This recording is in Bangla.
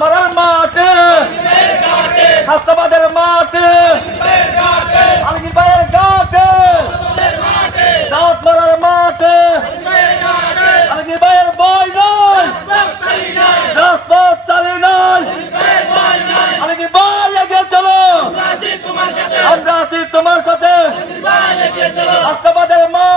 মারার মাঠে হাসনাবাদের মাঠে আলগীর ভাইয়ের ঘাটে দাওয়াত মারার মাঠে আলগীর ভাইয়ের বই নয় রাজপথ চালি নয় আলগীর ভাই এগিয়ে চলো আমরা আছি তোমার সাথে হাসনাবাদের মাঠ